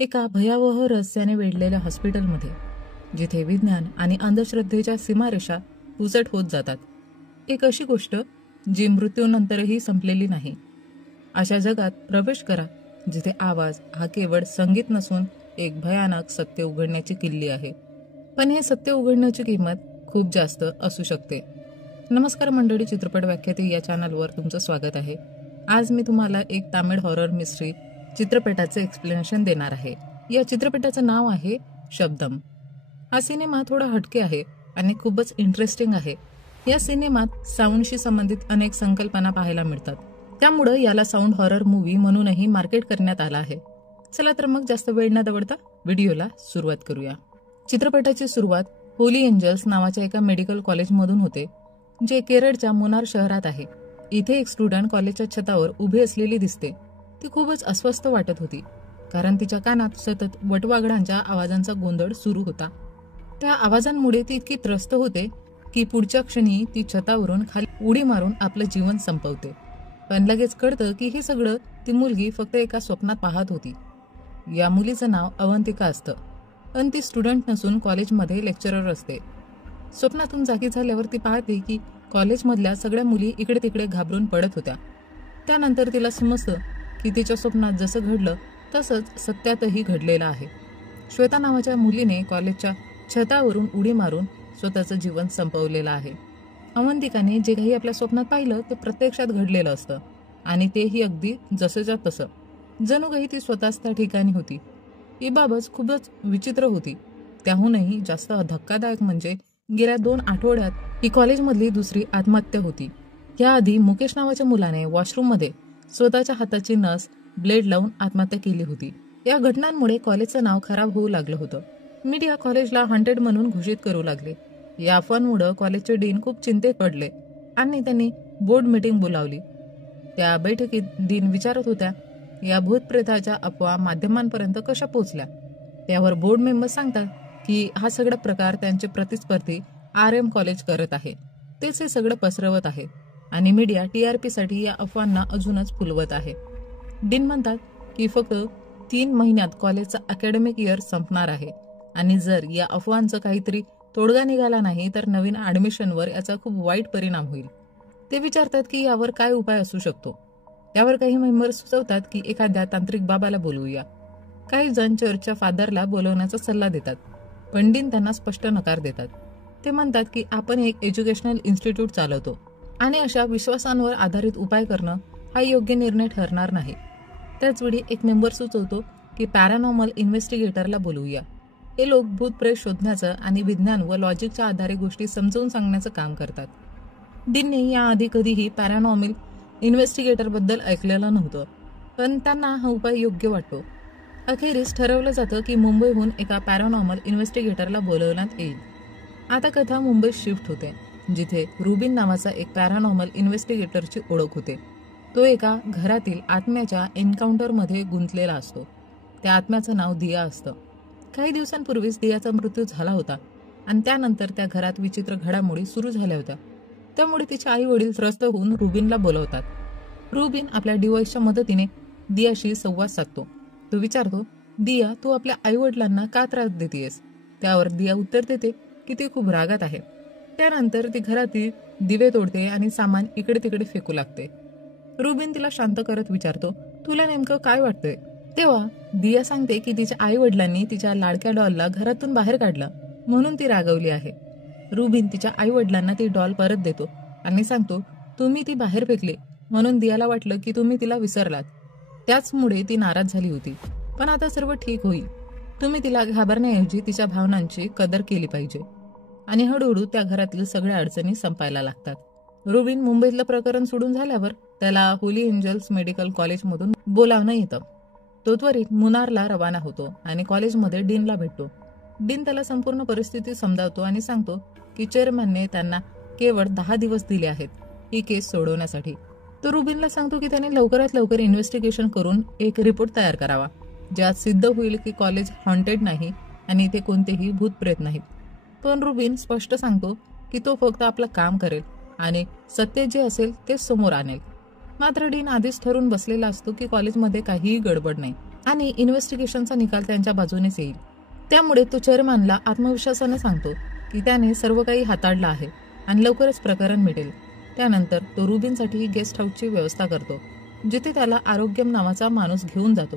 एका भयावह रहस्याने वेढलेल्या हॉस्पिटलमध्ये, जिथे विज्ञान आणि अंधश्रद्धेच्या सीमारेषा पुसट होत जातात, एक अशी गोष्ट जी मृत्यूनंतरही संपलेली नाही. अशा जगात प्रवेश करा जिथे आवाज हा केवळ संगीत नसून एक भयानक सत्य उघडण्याची किल्ली आहे. पण हे सत्य उघडण्याची किंमत खूप जास्त असू शकते. नमस्कार मंडळी, चित्रपट व्याख्याते या चॅनलवर तुमचं स्वागत आहे. आज मी तुम्हाला एक तामिळ हॉरर मिस्ट्री चित्रपटाचे एक्सप्लेनेशन देणार आहे. या चित्रपटाचं नाव आहे शब्दम. हा सिनेमा थोडा हटके आहे आणि खूपच इंटरेस्टिंग आहे. या सिनेमात साऊंडशी संबंधित अनेक संकल्पना पाहायला मिळतात. त्यामुळं याला साऊंड हॉरर मूवी म्हणूनही मार्केट करण्यात आला आहे. चला तर मग जास्त वेळ न दवडता व्हिडिओला सुरुवात करूया. चित्रपटाची सुरुवात होली एंजल्स नावाच्या एका मेडिकल कॉलेजमधून होते, जे केरळच्या मुनार शहरात आहे. इथे एक स्टुडंट कॉलेजच्या छतावर उभी असलेली दिसते. ती खूपच अस्वस्थ वाटत होती, कारण तिच्या कानात सतत वटवाघळांच्या आवाजांचा गोंधळ सुरू होता. त्या आवाजांमुळे ती इतकी त्रस्त होते की पुढच्या क्षणी ती छतावरून खाली उडी मारून आपलं जीवन संपवते. पण लगेच कळतं की हे सगळं ती मुलगी फक्त एका स्वप्नात पाहत होती. या मुलीचं नाव अवंतिका असतं, पण ती स्टुडंट नसून कॉलेजमध्ये लेक्चरर असते. स्वप्नातून जागी झाल्यावर ती पाहते की कॉलेजमधल्या सगळ्या मुली इकडे तिकडे घाबरून पडत होत्या. त्यानंतर तिला समजतं की तिच्या स्वप्नात जसं घडलं तसंच सत्यातही घडलेलं आहे. श्वेता नावाच्या मुलीने कॉलेजच्या छतावरून उडी मारून स्वतःचं जीवन संपवलेलं आहे. अवंतिकाने जे काही आपल्या स्वप्नात पाहिलं ते प्रत्यक्षात घडलेलं असतं, आणि तेही अगदी जसंच्या तसं, जणू काही ती स्वतःच त्या ठिकाणी होती. ही बाबत खूपच विचित्र होती. त्याहूनही जास्त धक्कादायक म्हणजे गेल्या 2 आठवड्यात ही कॉलेजमधली दुसरी आत्महत्या होती. याआधी मुकेश नावाच्या मुलाने वॉशरूममध्ये स्वतःच्या हाताची नस ब्लेड लावून आत्महत्या केली होती. या घटनांमुळे कॉलेजचं नाव खराब होऊ लागलं होतं. मीडिया कॉलेजला हॉन्टेड म्हणून घोषित करू लागले. या अफवांमुळे कॉलेजचे डीन खूप चिंतेत पडले आणि त्यांनी बोर्ड मीटिंग बोलावली. त्या बैठकीत डीन विचारत होत्या, या भूतप्रेताच्या अफवा माध्यमांपर्यंत कशा पोहोचल्या. त्यावर बोर्ड मेंबर्स सांगतात की हा सगळा प्रकार त्यांचे प्रतिस्पर्धी RM कॉलेज करत आहे. तेच हे सगळं पसरवत आहे आणि मीडिया TRP साठी या अफवांना अजूनच फुलवत आहे. डीन म्हणतात की फक्त 3 महिन्यात कॉलेजचा अकॅडमिक इयर संपणार आहे, आणि जर या अफवांचं काहीतरी तोडगा निघाला नाही तर नवीन ऍडमिशनवर याचा खूप वाईट परिणाम होईल. ते विचारतात की यावर काय उपाय असू शकतो. त्यावर काही मेंबर्स सुचवतात की एखाद्या तांत्रिक बाबाला बोलवूया. काही जण चर्चच्या फादरला बोलवण्याचा सल्ला देतात, पण डीन त्यांना स्पष्ट नकार देतात. ते म्हणतात की आपण एक एज्युकेशनल इन्स्टिट्यूट चालवतो आणि अशा विश्वासांवर आधारित उपाय करणं हा योग्य निर्णय ठरणार नाही. त्याचवेळी एक मेंबर सुचवतो की पॅरानॉर्मल इन्व्हेस्टिगेटरला बोलवूया. हे लोक भूतप्रेत शोधण्याचं आणि विज्ञान व लॉजिकच्या आधारे गोष्टी समजावून सांगण्याचं काम करतात. डीनने याआधी कधीही पॅरानॉर्मल इन्व्हेस्टिगेटरबद्दल ऐकलेलं नव्हतं, पण त्यांना हा उपाय योग्य वाटतो. अखेरीस ठरवलं जातं की मुंबईहून एका पॅरानॉर्मल इन्व्हेस्टिगेटरला बोलवण्यात येईल. आता कथा मुंबईत शिफ्ट होते, जिथे रुबिन नावाचा एक पॅरानॉर्मल इन्व्हेस्टिगेटरची ओळख होते. तो एका घरातील आत्म्याच्या एन्काउंटरमध्ये गुंतलेला असतो. त्या आत्म्याचं नाव दिया असतं. काही दिवसांपूर्वीच दियाचा मृत्यू झाला होता, आणि त्यानंतर त्या घरात विचित्र घडामोडी सुरू झाल्या होत्या. त्यामुळे तिचे आई वडील त्रस्त होऊन रुबिनला बोलवतात. रुबिन आपल्या डिव्हाइसच्या मदतीने दियाशी संवाद साधतो. तो विचारतो, दिया, तू आपल्या आई वडिलांना का त्रास देतेयस. त्यावर दिया उत्तर देते की ती खूप रागात आहे. त्यानंतर ती घरातील दिवे तोडते आणि सामान इकडे तिकडे फेकू लागते. रुबिन तिला शांत करत विचारतो, तुला नेमकं काय वाटतंय. तेव्हा दिया सांगते की तिच्या आई वडिलांनी तिच्या लाडक्या डॉलला घरातून बाहेर काढलं, म्हणून ती रागवली आहे. रुबिन तिच्या आई वडिलांना ती डॉल परत देतो आणि सांगतो, तुम्ही ती बाहेर फेकली म्हणून दियाला वाटलं की तुम्ही तिला विसरलात. त्याचमुळे ती नाराज झाली होती. पण आता सर्व ठीक होईल. तुम्ही तिला घाबरण्याऐवजी तिच्या भावनांची कदर केली पाहिजे. आणि हळूहळू त्या घरातील सगळ्या अडचणी संपायला लागतात. रुबिन मुंबईतलं प्रकरण सोडून झाल्यावर त्याला होली एंजल्स मेडिकल कॉलेजमधून बोलावणं येतं. तो त्वरित मुनारला रवाना होतो आणि कॉलेजमध्ये डीनला भेटतो. डीन त्याला संपूर्ण परिस्थिती समजावतो आणि सांगतो की चेअरमॅनने त्यांना केवळ 10 दिवस दिले आहेत ही केस सोडवण्यासाठी. तो रुबिनला सांगतो की त्याने लवकरात लवकर इन्व्हेस्टिगेशन करून एक रिपोर्ट तयार करावा, ज्यात सिद्ध होईल की कॉलेज हॉन्टेड नाही आणि इथे कोणतेही भूतप्रेत नाहीत. पण रुबिन स्पष्ट सांगतो की तो फक्त आपलं काम करेल आणि सत्य जे असेल ते समोर आणेल. मात्र डीन आधीच ठरून बसलेला असतो की कॉलेजमध्ये काहीही गडबड नाही आणि इन्व्हेस्टिगेशनचा निकाल त्यांच्या बाजूनेच येईल. त्यामुळे तो चेअरमॅनला आत्मविश्वासाने सांगतो की त्याने सर्व काही हाताळलं आहे आणि लवकरच प्रकरण मिटेल. त्यानंतर तो रुबिनसाठी गेस्ट हाऊसची व्यवस्था करतो, जिथे त्याला आरोग्यम नावाचा माणूस घेऊन जातो.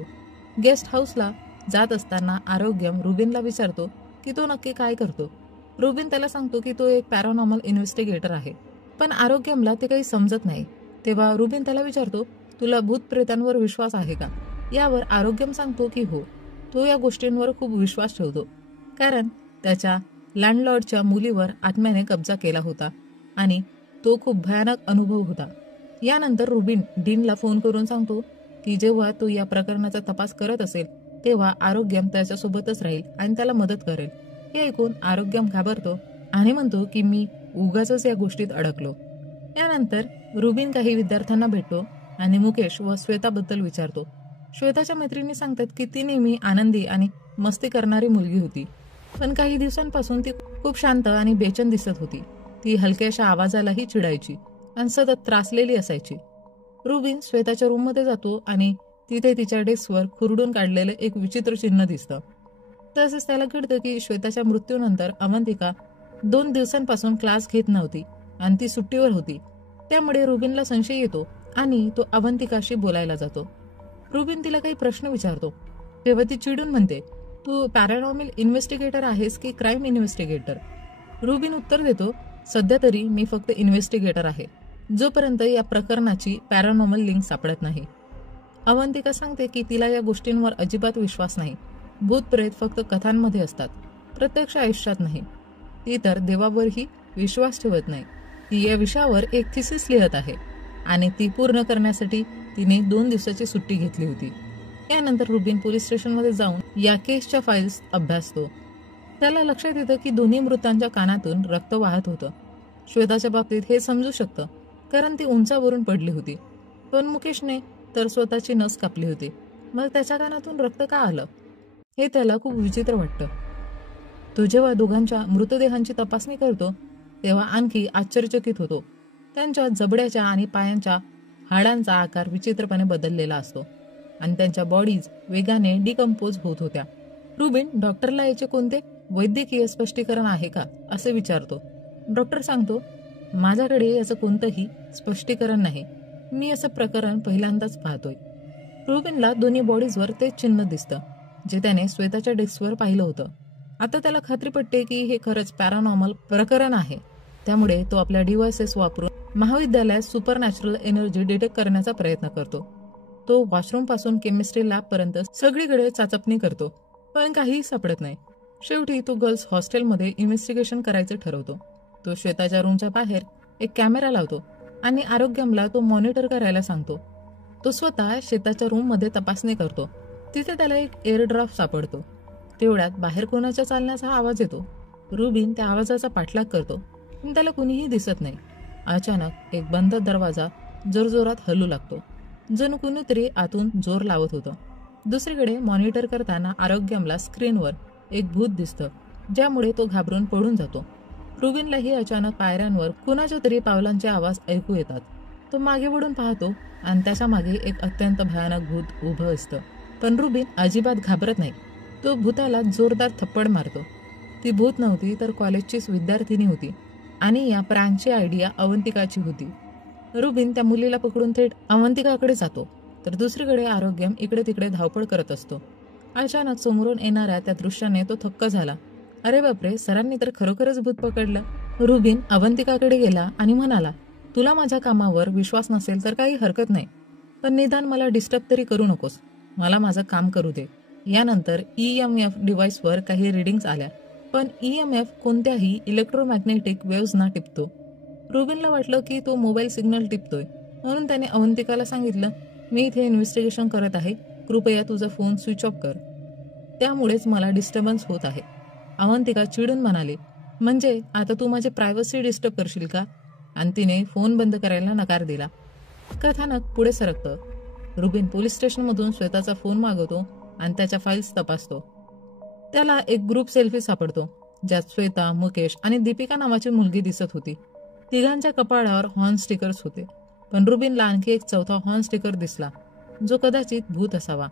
गेस्ट हाऊसला जात असताना आरोग्यम रुबिनला विचारतो की तो नक्की काय करतो. रुबिन त्याला सांगतो की तो एक पॅरानॉर्मल इन्व्हेस्टिगेटर आहे, पण आरोग्यमला ते काही समजत नाही. तेव्हा रुबिन त्याला विचारतो, तुला भूतप्रेतांवर विश्वास आहे का? यावर आरोग्यम सांगतो की हो, तो या गोष्टींवर खूप विश्वास ठेवतो, कारण त्याच्या लँडलॉर्डच्या मुलीवर आत्म्याने कब्जा केला होता आणि तो खूप भयानक अनुभव होता. यानंतर रुबिन डीनला फोन करून सांगतो की जेव्हा तो या प्रकरणाचा तपास करत असेल तेव्हा आरोग्यम त्याच्यासोबतच राहील आणि त्याला मदत करेल. हे ऐकून आरोग्यम घाबरतो आणि म्हणतो की मी उगाचच या गोष्टीत अडकलो. यानंतर रुबिन काही विद्यार्थ्यांना भेटतो आणि मुकेश व श्वेताबद्दल विचारतो. श्वेताच्या मैत्रिणी सांगतात की ती नेहमी आनंदी आणि मस्ती करणारी मुलगी होती, पण काही दिवसांपासून ती खूप शांत आणि बेचैन दिसत होती. ती हलक्याशा आवाजालाही चिडायची आणि सतत त्रासलेली असायची. रुबिन श्वेताच्या रूममध्ये जातो आणि तिथे तिच्या डेस्कवर खुरडून काढलेलं एक विचित्र चिन्ह दिसतं. तसेच त्याला कळतं की श्वेताच्या मृत्यूनंतर अवंतिका 2 दिवसांपासून क्लास घेत नव्हती आणि ती सुट्टीवर होती. त्यामुळे रुबिनला संशय येतो आणि तो अवंतिकाशी बोलायला जातो. रुबिन तिला काही प्रश्न विचारतो, तेव्हा ती चिडून म्हणते, तू पॅरानॉर्मल इन्व्हेस्टिगेटर आहेस की क्राईम इन्व्हेस्टिगेटर? रुबिन उत्तर देतो, सध्या तरी मी फक्त इन्व्हेस्टिगेटर आहे, जोपर्यंत या प्रकरणाची पॅरानॉर्मल लिंक सापडत नाही. अवंतिका सांगते की तिला या गोष्टींवर अजिबात विश्वास नाही. भूतप्रेत फक्त कथांमध्ये असतात, प्रत्यक्ष आयुष्यात नाही. ती तर देवावरही विश्वास ठेवत नाही. ती या विषयावर एक थिसिस लिहत आहे आणि ती पूर्ण करण्यासाठी तिने 2 दिवसाची सुट्टी घेतली होती. यानंतर रुबिन पोलीस स्टेशनमध्ये जाऊन या केसच्या फाईल्स अभ्यासतो. त्याला लक्षात येतं की दोन्ही मृतांच्या कानातून रक्त वाहत होतं. श्वेताच्या बाबतीत हे समजू शकतं, कारण ती उंचावरून पडली होती, पण मुकेशने तर स्वतःची नस कापली होती. मग त्याच्या कानातून रक्त का आलं हे त्याला खूप विचित्र वाटतं. तो जेव्हा दोघांच्या मृतदेहांची तपासणी करतो तेव्हा आणखी आश्चर्यचकित होतो. त्यांच्या जबड्याच्या आणि पायांच्या हाडांचा आकार विचित्रपणे बदललेला असतो आणि त्यांच्या बॉडीज वेगाने डिकम्पोज होत होत्या. रुबिन डॉक्टरला याचे कोणते वैद्यकीय स्पष्टीकरण आहे का असे विचारतो. डॉक्टर सांगतो, माझ्याकडे याचं कोणतंही स्पष्टीकरण नाही, मी असं प्रकरण पहिल्यांदाच पाहतोय. रुबिनला दोन्ही बॉडीजवर तेच चिन्ह दिसतं जे त्याने श्वेताच्या डेस्कवर पाहिलं होतं. आता त्याला खात्री पटते की हे खरंच पॅरानॉर्मल प्रकरण आहे. त्यामुळे तो आपल्या डिव्हाइसेस वापरून महाविद्यालयात सुपरनॅचरल एनर्जी डिटेक्ट करण्याचा प्रयत्न करतो. तो वॉशरूम पासून केमिस्ट्री लॅब पर्यंत सगळीकडे चाचपणी करतो, पण काहीही सापडत नाही. शेवटी तो गर्ल्स हॉस्टेलमध्ये इन्व्हेस्टिगेशन करायचं ठरवतो. तो श्वेताच्या रूमच्या बाहेर एक कॅमेरा लावतो आणि आरोग्यमला तो मॉनिटर करायला सांगतो. तो स्वतः श्वेताच्या रूममध्ये तपासणी करतो. तिथे त्याला एक एअर ड्राफ्ट सापडतो. तेवढ्यात बाहेर कोणाच्या चालण्याचा आवाज येतो. रुबिन त्या आवाजाचा पाठलाग करतो, पण त्याला कुणीही दिसत नाही. अचानक एक बंद दरवाजा जोरजोरात हलू लागतो, जणू कुणीतरी आतून जोर लावत होतं. दुसरीकडे मॉनिटर करताना आरोग्यमला स्क्रीनवर एक भूत दिसतं, ज्यामुळे तो घाबरून पडून जातो. रुबिनलाही अचानक पायऱ्यांवर कुणाच्या तरी पावलांचे आवाज ऐकू येतात. तो मागे वळून पाहतो आणि त्याच्या मागे एक अत्यंत भयानक भूत उभं असतं. पण रुबिन अजिबात घाबरत नाही. तो भूताला जोरदार थप्पड मारतो. ती भूत नव्हती तर कॉलेजचीच विद्यार्थिनी होती आणि या प्रँकची आयडिया अवंतिकाची होती. रुबिन त्या मुलीला पकडून थेट अवंतिकाकडे जातो, तर दुसरीकडे आरोग्यम इकडे तिकडे धावपळ करत असतो. अचानक समोरून येणाऱ्या त्या दृश्याने तो थक्क झाला. अरे बापरे, सरांनी तर खरोखरच भूत पकडलं. रुबिन अवंतिकाकडे गेला आणि म्हणाला, तुला माझ्या कामावर विश्वास नसेल तर काही हरकत नाही, पण निदान मला डिस्टर्ब तरी करू नकोस, मला माझं काम करू दे. यानंतर EMF डिव्हाइसवर काही रिडिंग्स आल्या, पण EMF कोणत्याही इलेक्ट्रोमॅग्नेटिक वेव्हजना टिपतो. रुबिनला वाटलं की तो मोबाईल सिग्नल टिपतोय, म्हणून त्याने अवंतिकाला सांगितलं, मी इथे इन्व्हेस्टिगेशन करत आहे, कृपया तुझा फोन स्विच ऑफ कर, त्यामुळेच मला डिस्टर्बन्स होत आहे. अवंतिका चिडून म्हणाली, म्हणजे आता तू माझी प्रायव्हसी डिस्टर्ब करशील का? आणि तिने फोन बंद करायला नकार दिला. कथानक पुढे सरकतं. रुबिन पोलीस स्टेशनमधून श्वेताचा फोन मागवतो आणि त्याच्या फाईल्स तपासतो. त्याला एक ग्रुप सेल्फी सापडतो, ज्यात श्वेता, मुकेश आणि दीपिका नावाची मुलगी दिसत होती. तिघांच्या कपाळावर हॉर्न स्टिकर्स होते, पण रुबिनला आणखी एक चौथा हॉर्न स्टिकर दिसला, जो कदाचित भूत असावा.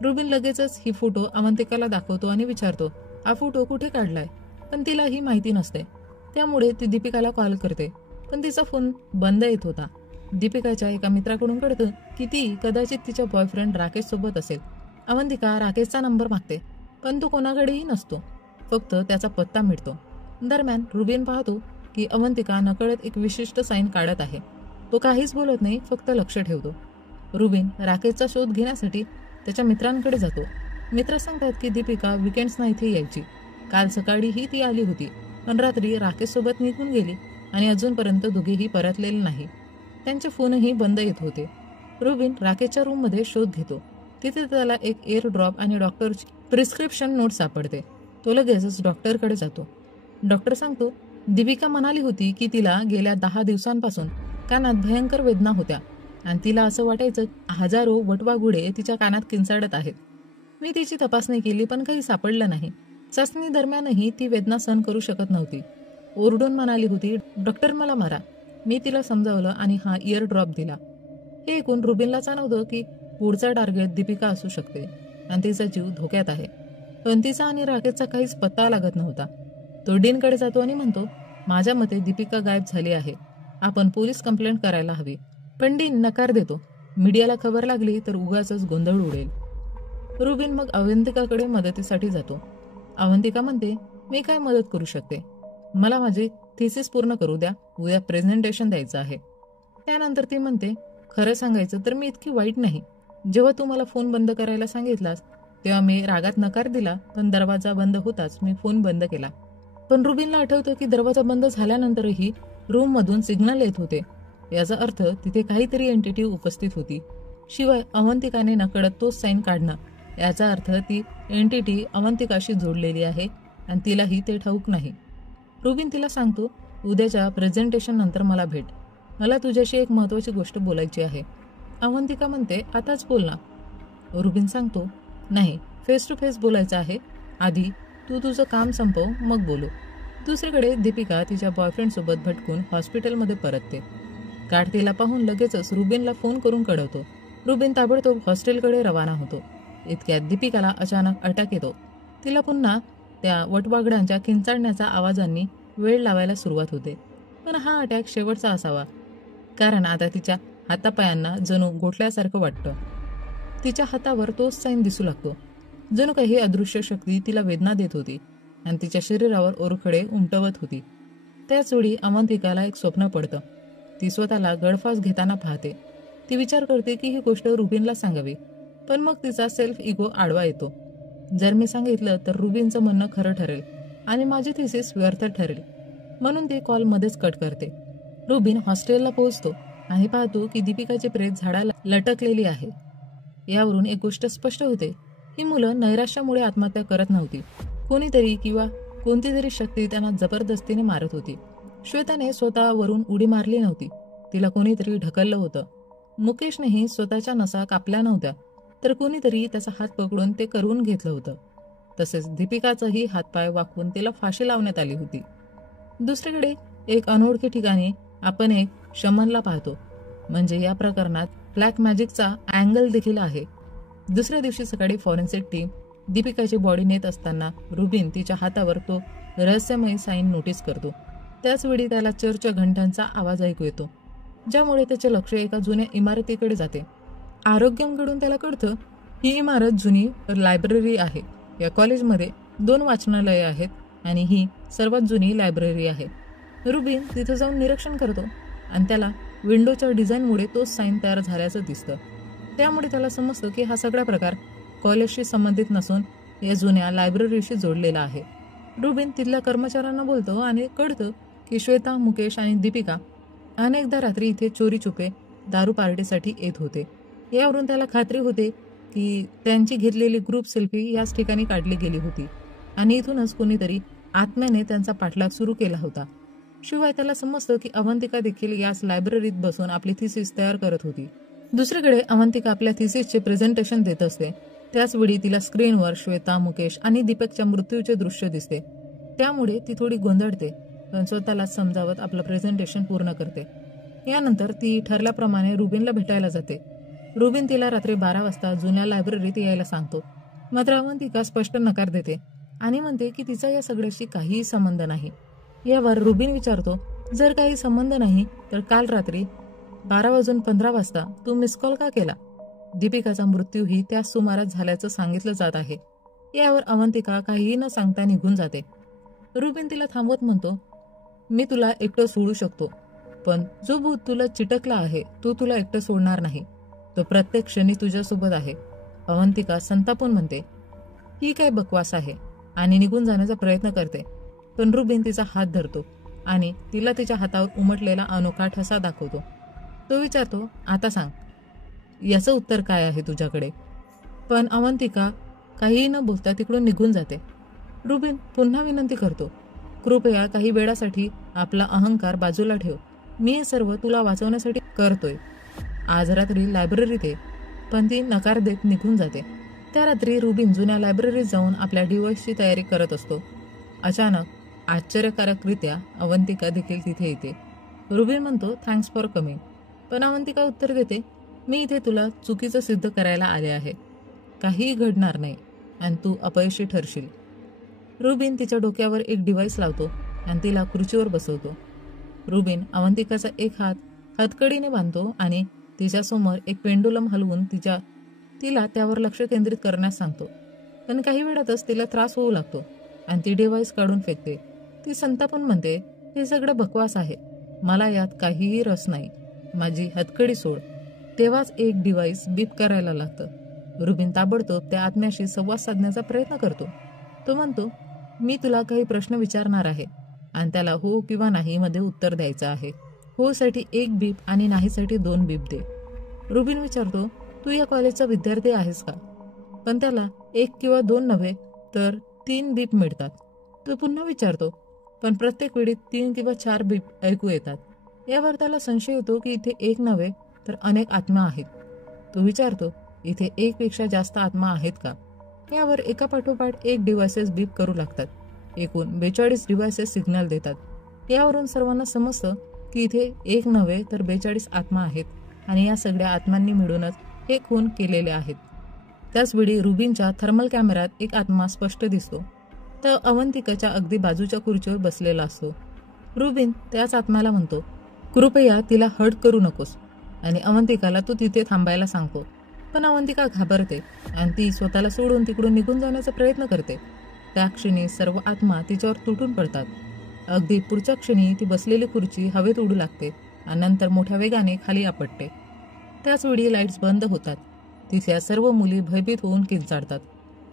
रुबिन लगेचच ही फोटो अवंतिकाला दाखवतो आणि विचारतो, हा फोटो कुठे काढलाय? पण तिला ही माहिती नसते. त्यामुळे ती दीपिकाला कॉल करते, पण तिचा फोन बंद येत होता. दीपिकाच्या एका मित्राकडून कळतं की ती कदाचित तिच्या बॉयफ्रेंड राकेश सोबत असेल. अवंतिका राकेशचा नंबर मागते, पण तो कोणाकडेही नसतो. फक्त त्याचा पत्ता मिळतो. दरम्यान रुबिन पाहतो की अवंतिका नकळत एक विशिष्ट साईन काढत आहे. तो काहीच बोलत नाही, फक्त लक्ष ठेवतो. रुबिन राकेशचा शोध घेण्यासाठी त्याच्या मित्रांकडे जातो. मित्र सांगतात की दीपिका विकेंड्सना इथे यायची. काल सकाळीही ती आली होती, पण रात्री राकेशसोबत निघून गेली आणि अजूनपर्यंत दोघेही परतलेले नाही. त्यांचे फोनही बंद येत होते. रुबिन राकेशच्या रूममध्ये शोध घेतो. तिथे त्याला एक एअर ड्रॉप आणि डॉक्टरची प्रिस्क्रिप्शन नोट सापडते. तो लगेचच डॉक्टरकडे जातो. डॉक्टर सांगतो, दीपिका म्हणाली होती की तिला गेल्या 10 दिवसांपासून कानात भयंकर वेदना होत्या आणि तिला असं वाटायचं हजारो वटवाघुडे तिच्या कानात किंचाळत आहेत. मी तिची तपासणी केली, पण काही सापडलं नाही. चाचणी दरम्यानही ती वेदना सहन करू शकत नव्हती. ओरडून म्हणाली होती, डॉक्टर मला मारा. मी तिला समजावलं आणि हा इयर ड्रॉप दिला. हे ऐकून रुबिनला जाणवतं की पुढचा टार्गेट दीपिका असू शकते आणि तिचा जीव धोक्यात आहे. पण तिचा आणि राकेशचा काहीच पत्ता लागत नव्हता. तो डीनकडे जातो आणि म्हणतो, माझ्या मते दीपिका गायब झाली आहे. आपण पोलीस कंप्लेंट करायला हवी. पण डीन नकार देतो. मीडियाला खबर लागली तर उगाचच गोंधळ उडेल. रुबिन मग अवंतिकाकडे मदतीसाठी जातो. अवंतिका म्हणते, मी काय मदत करू शकते? मला माझी थिसिस पूर्ण करू द्या. उद्या प्रेझेंटेशन द्यायचं आहे. त्यानंतर ती म्हणते, खरं सांगायचं तर मी इतकी वाईट नाही. जेव्हा तू मला फोन बंद करायला सांगितलास तेव्हा मी रागात नकार दिला, पण दरवाजा बंद होताच मी फोन बंद केला. पण रुबिनला आठवतं की दरवाजा बंद झाल्यानंतरही रूममधून सिग्नल येत होते. याचा अर्थ तिथे काहीतरी एंटिटी उपस्थित होती. शिवाय अवंतिकाने नकळत तोच साईन काढणं, याचा अर्थ ती एंटिटी अवंतिकाशी जोडलेली आहे आणि तिलाही ते ठाऊक नाही. रुबिन तिला सांगतो, उद्याच्या प्रेझेंटेशन नंतर मला भेट. मला तुझ्याशी एक महत्वाची गोष्ट बोलायची आहे. अवंतिका म्हणते, आताच बोल ना. रुबिन सांगतो, नाही, फेस टू फेस बोलायचं आहे. आधी तू तुझं काम संपव, मग बोलू. दुसरीकडे दीपिका तिच्या बॉयफ्रेंडसोबत भटकून हॉस्पिटलमध्ये परतते. गाठ तिला पाहून लगेचच रुबिनला फोन करून कळवतो. रुबिन ताबडतोब हॉस्टेलकडे रवाना होतो. इतक्यात दीपिकाला अचानक अटॅक येतो. तिला पुन्हा त्या वटवाघडांच्या किंचाळण्याच्या आवाजांनी वेळ लावायला सुरुवात होते. पण हा अटॅक शेवटचा असावा, कारण आता तिच्या हातापायांना जणू गोठल्यासारखं वाटतं. तिच्या हातावर तोच साईन दिसू लागतो. जणू काही अदृश्य शक्ती तिला वेदना देत होती आणि तिच्या शरीरावर ओरखडे उमटवत होती. त्याच वेळी अवंतिकाला एक स्वप्न पडतं. ती स्वतःला गळफास घेताना पाहते. ती विचार करते की ही गोष्ट रुबिनला सांगावी, पण मग तिचा सेल्फ इगो आडवा येतो. जर मी सांगितलं तर रुबिनचं म्हणणं खरं ठरेल आणि माझी थिसिस व्यर्थ ठरेल, म्हणून ती कॉल मध्येच कट करते. रुबिन हॉस्टेलला पोहोचतो आणि पाहतो की दीपिकाची प्रेत झाडाला लटकलेली आहे. यावरून एक गोष्ट स्पष्ट होते, ही मुलं नैराश्यामुळे आत्महत्या करत नव्हती. कोणीतरी किंवा कोणती तरी शक्ती त्यांना जबरदस्तीने मारत होती. श्वेताने स्वतःवरून उडी मारली नव्हती, तिला कोणीतरी ढकललं होतं. मुकेशनेही स्वतःच्या नसा कापल्या नव्हत्या, तर कोणीतरी त्याचा हात पकडून ते करून घेतलं होतं. तसेच दीपिकाचाही हातपाय वाकवून तिला फाशी लावण्यात आली होती. दुसरीकडे एक अनोळखी ठिकाणी आपण एक शमनला पाहतो. म्हणजे या प्रकरणात ब्लॅक मॅजिकचा अँगल देखील आहे. दुसऱ्या दिवशी सकाळी फॉरेन्सिक टीम दीपिकाची बॉडी नेत असताना रुबिन तिच्या हातावर तो रहस्यमय साईन नोटीस करतो. त्याचवेळी त्याला चर्चच्या घंटांचा आवाज ऐकू येतो, ज्यामुळे त्याचे लक्ष एका जुन्या इमारतीकडे जाते. आरोग्यमकडून त्याला कळतं ही इमारत जुनी लायब्ररी आहे. या कॉलेजमध्ये 2 वाचनालये आहेत आणि ही सर्वात जुनी लायब्ररी आहे. रुबिन तिथे जाऊन निरीक्षण करतो आणि त्याला विंडोच्या डिझाईनमुळे तोच साईन तयार झाल्याचं दिसतं. त्यामुळे त्याला समजतं की हा सगळा प्रकार कॉलेजशी संबंधित नसून या जुन्या लायब्ररीशी जोडलेला आहे. रुबिन तिथल्या कर्मचाऱ्यांना बोलतो आणि कळतं की श्वेता, मुकेश आणि दीपिका अनेकदा रात्री इथे चोरी छुपे दारू पार्टीसाठी येत होते. यावरून त्याला खात्री होते की त्यांची घेतलेली ग्रुप सेल्फी याच ठिकाणी काढली गेली होती आणि इथूनच कोणीतरी आत्म्याने त्यांचा पाठलाग सुरू केला होता. शिवाय त्याला समजतं की अवंतिका देखील याच लायब्ररीत बसून आपली थिसिस तयार करत होती. दुसरीकडे अवंतिका आपल्या थिसिसचे प्रेझेंटेशन देत असते. त्याचवेळी तिला स्क्रीनवर श्वेता, मुकेश आणि दीपकच्या मृत्यूचे दृश्य दिसते. त्यामुळे ती थोडी गोंधळते, पण स्वतःला समजावत आपलं प्रेझेंटेशन पूर्ण करते. यानंतर ती ठरल्याप्रमाणे रुबिनला भेटायला जाते. रुबिन तिला रात्री 12 वाजता जुन्या लायब्ररीत यायला सांगतो. मात्र अवंतिका स्पष्ट नकार देते आणि म्हणते की तिचा या सगळ्याशी काहीही संबंध नाही. यावर रुबिन विचारतो, जर काही संबंध नाही तर काल रात्री 12:15 तू मिस कॉल का केला? दीपिकाचा मृत्यूही त्याच सुमारास झाल्याचं सांगितलं जात आहे. यावर अवंतिका काहीही न सांगता निघून जाते. रुबिन तिला थांबवत म्हणतो, मी तुला एकटं सोडू शकतो, पण जो भूत तुला चिटकला आहे तो तुला एकटं सोडणार नाही. तो प्रत्येक क्षणी तुझ्यासोबत आहे. अवंतिका संतापून म्हणते, ही काय बकवास आहे, आणि निघून जाण्याचा प्रयत्न करते. पण रुबिन तिचा हात धरतो आणि तिला तिच्या हातावर उमटलेला अनोखा ठसा दाखवतो. तो विचारतो, आता सांग, याचं उत्तर काय आहे तुझ्याकडे? पण अवंतिका काहीही न बोलता तिकडून निघून जाते. रुबिन पुन्हा विनंती करतो, कृपया काही वेळासाठी आपला अहंकार बाजूला ठेव. मी हे सर्व तुला वाचवण्यासाठी करतोय. आज रात्री लायब्ररीत ये. पण ती नकार देत निघून जाते. त्या रात्री रुबिन जुन्या लायब्ररीत जाऊन आपल्या डिवोर्सची तयारी करत असतो. अचानक आश्चर्यकारकरित्या अवंतिका देखील तिथे येते. रुबिन म्हणतो, थँक्स फॉर कमिंग. पण अवंतिका उत्तर देते, मी इथे तुला चुकीचं सिद्ध करायला आले आहे. काहीही घडणार नाही आणि तू अपयशी ठरशील. रुबिन तिच्या डोक्यावर एक डिव्हाइस लावतो आणि तिला खुर्चीवर बसवतो. रुबिन अवंतिकाचा एक हात हतकडीने बांधतो आणि तिच्यासमोर एक पेंडुलम हलवून तिला त्यावर लक्ष केंद्रित करण्यास सांगतो. पण काही वेळातच तिला त्रास होऊ लागतो आणि ती डिव्हाइस काढून फेकते. ती संतापून म्हणते, हे सगळं बकवास आहे. मला यात काहीही रस नाही. माझी हतकडी सोड. तेव्हाच एक डिव्हाइस बीप करायला लागतं. रुबिन ताबडतोब त्या आत्म्याशी संवाद साधण्याचा प्रयत्न करतो. तो म्हणतो, मी तुला काही प्रश्न विचारणार आहे आणि त्याला हो किंवा नाही मध्ये उत्तर द्यायचं आहे. हो साठी 1 बीप आणि नाही साठी 2 बीप दे. रुबिन विचारतो, तू या कॉलेजचा विद्यार्थी आहेस का? पण त्याला 1 किंवा 2 नव्हे तर 3 बीप मिळतात. तो पुन्हा विचारतो, पण प्रत्येक वेळी 3 किंवा 4 बीप ऐकू येतात. यावर त्याला संशय येतो की इथे 1 नव्हे तर अनेक आत्मा आहेत. तो विचारतो, इथे 1 पेक्षा जास्त आत्मा आहेत का? यावर एकापाठोपाठ 1 डिव्हाइसेस बीप करू लागतात. एकूण 42 डिव्हाइसेस सिग्नल देतात. यावरून सर्वांना समजतं की इथे 1 नव्हे तर 42 आत्मा आहेत आणि या सगळ्या आत्मांनी मिळूनच हे खून केलेले आहेत. त्याचवेळी रुबिनच्या थर्मल कॅमेऱ्यात एक आत्मा स्पष्ट दिसतो. तर अवंतिकाच्या अगदी बाजूच्या खुर्चीवर बसलेला असतो. रुबिन त्याच आत्म्याला म्हणतो, कृपया तिला हर्ट करू नकोस, आणि अवंतिकाला तो तिथे थांबायला सांगतो. पण अवंतिका घाबरते आणि ती स्वतःला सोडून तिकडून निघून जाण्याचा प्रयत्न करते. त्या क्षणी सर्व आत्मा तिच्यावर तुटून पडतात. अगदी पुढच्या क्षणी ती बसलेली खुर्ची हवेत उडू लागते आणि नंतर मोठ्या वेगाने खाली आपटते. त्याचवेळी लाईट्स बंद होतात. तिथल्या सर्व मुली भयभीत होऊन किंचाळतात.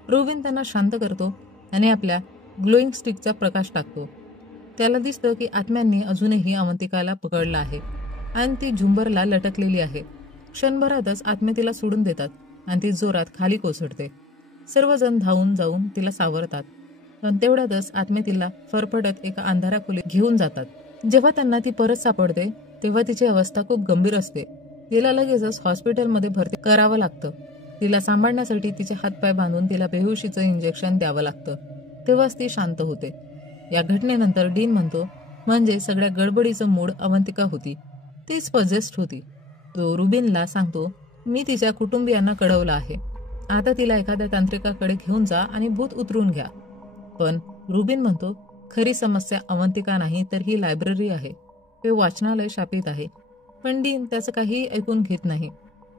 रुबिन त्यांना शांत करतो आणि आपल्या ग्लोईंग स्टिकचा प्रकाश टाकतो. त्याला दिसतं की आत्म्यांनी अजूनही अवंतिकाला पकडलं आहे आणि ती झुंबरला लटकलेली आहे. क्षणभरातच आत्मे तिला सोडून देतात आणि ती जोरात खाली कोसळते. सर्वजण धावून जाऊन तिला सावरतात. पण तेवढ्यातच आत्मे तिला फरफटत एका अंधाऱ्या खोलीत घेऊन जातात. जेव्हा त्यांना ती परत सापडते तेव्हा तिची अवस्था खूप गंभीर असते. तिला लगेचच हॉस्पिटलमध्ये भरती करावं लागतं. तिला सांभाळण्यासाठी तिचे हातपाय बांधून तिला बेहोशीचं इंजेक्शन द्यावं लागतं. तेव्हाच ती शांत होते. या घटनेनंतर डीन म्हणतो, म्हणजे सगळ्या गडबडीचं मूड अवंतिका होती. तीच पजेस्ट होती. तो रुबिनला सांगतो, मी तिच्या कुटुंबियांना कळवलं आहे. आता तिला एखाद्या तांत्रिकाकडे घेऊन जा आणि भूत उतरून घ्या. पण रुबिन म्हणतो, खरी समस्या अवंतिका नाही तर ही लायब्ररी आहे. हे वाचनालय शापित आहे. पण डीन त्याचं काहीही ऐकून घेत नाही.